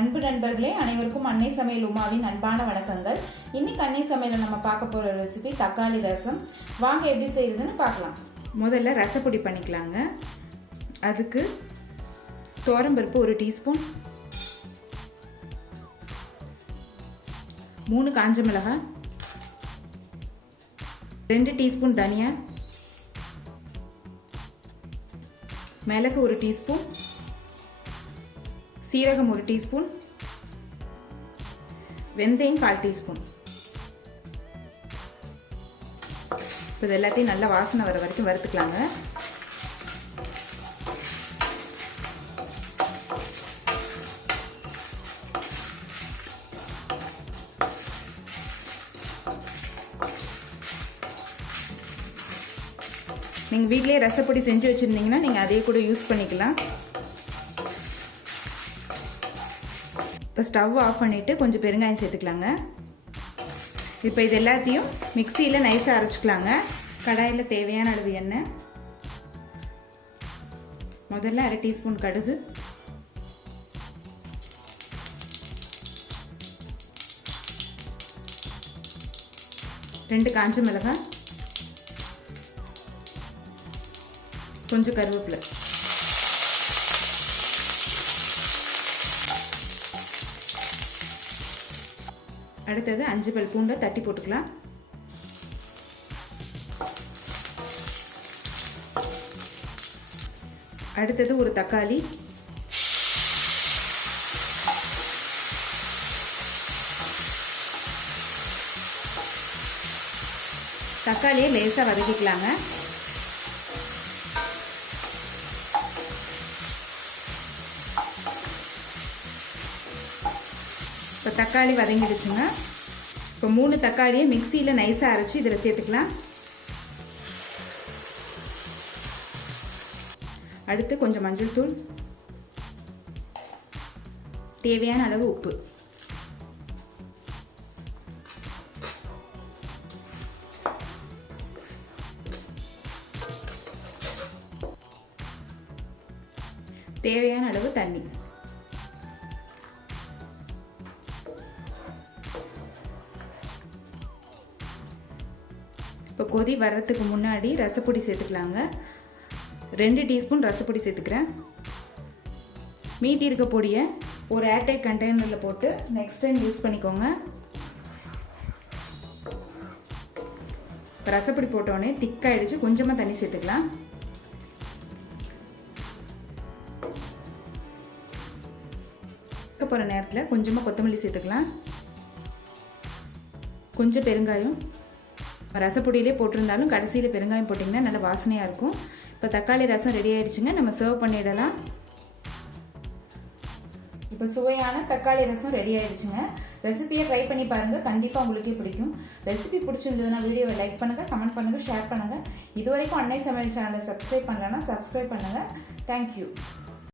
அன்பு நண்பர்களே, அனைவருக்கும் அன்னை சமையல் உமாவின் அன்பான வணக்கங்கள். இன்னைக்கு அன்னை சமையலில் நம்ம பார்க்க போகிற ரெசிபி தக்காளி ரசம். வாங்க எப்படி செய்யுதுன்னு பார்க்கலாம். முதல்ல ரசப்பொடி பண்ணிக்கலாங்க. அதுக்கு துவரம்பருப்பு 1 டீஸ்பூன், 3 காஞ்ச மிளகாய், 2 டீஸ்பூன் தனியா, மிளகு 1 டீஸ்பூன், சீரகம் 1 டீஸ்பூன், வெந்தயம் 1/4 டீஸ்பூன். இப்போ இது எல்லாத்தையும் நல்லா வாசனை வர வரைக்கும் வறுத்துக்கலாங்க. நீங்கள் வீட்டிலேயே ரசப்பொடி செஞ்சு வச்சுருந்தீங்கன்னா நீங்கள் அதே கூட யூஸ் பண்ணிக்கலாம். இப்போ ஸ்டவ் ஆஃப் பண்ணிவிட்டு கொஞ்சம் பெருங்காயம் சேர்த்துக்கலாங்க. இப்போ இது எல்லாத்தையும் மிக்சியில் நைஸாக அரைச்சிக்கலாங்க. கடாயில் தேவையான அளவு எண்ணெய், முதல்ல 1/2 டீஸ்பூன் கடுகு, ரெண்டு காஞ்ச மிளகாய், கொஞ்சம் கருவேப்பிலை, அடுத்தது 5 பல் பூண்டை தட்டி போட்டுக்கலாம். அடுத்தது ஒரு தக்காளி, தக்காளியை லேசாக வதக்கிக்கலாங்க. இப்போ தக்காளி வதங்கிடுச்சுங்க. இப்போ 3 தக்காளியை மிக்சியில் நைஸாக அரைச்சி இதில் சேர்த்துக்கலாம். அடுத்து கொஞ்சம் மஞ்சள் தூள், தேவையான அளவு உப்பு, தேவையான அளவு தண்ணி. இப்போ கொதி வர்றதுக்கு முன்னாடி ரசப்பொடி சேர்த்துக்கலாங்க. 2 டீஸ்பூன் ரசப்பொடி சேர்த்துக்கிறேன். மீதி இருக்க பொடியை ஒரு ஏர்டைட் கண்டெய்னரில் போட்டு நெக்ஸ்ட் டைம் யூஸ் பண்ணிக்கோங்க. ரசப்பொடி போட்டோடனே திக்காயிடுச்சு, கொஞ்சமாக தண்ணி சேர்த்துக்கலாம். போகிற நேரத்தில் கொஞ்சமாக கொத்தமல்லி சேர்த்துக்கலாம். கொஞ்சம் பெருங்காயம், ரசப்பொடியிலே போட்டிருந்தாலும் கடைசியில் பெருங்காயம் போட்டிங்கன்னா நல்ல வாசனையாக இருக்கும். இப்போ தக்காளி ரசம் ரெடி ஆகிடுச்சுங்க. நம்ம சர்வ் பண்ணிடலாம். இப்போ சுவையான தக்காளி ரசம் ரெடி ஆகிடுச்சுங்க. ரெசிபியை ட்ரை பண்ணி பாருங்கள், கண்டிப்பாக உங்களுக்கே பிடிக்கும். ரெசிபி பிடிச்சிருந்ததுன்னா வீடியோவை லைக் பண்ணுங்கள், கமெண்ட் பண்ணுங்கள், ஷேர் பண்ணுங்கள். இது வரைக்கும் அன்னை சமையல் சேனலை சப்ஸ்கிரைப் பண்ணலன்னா சப்ஸ்கிரைப் பண்ணுங்கள். தேங்க்யூ.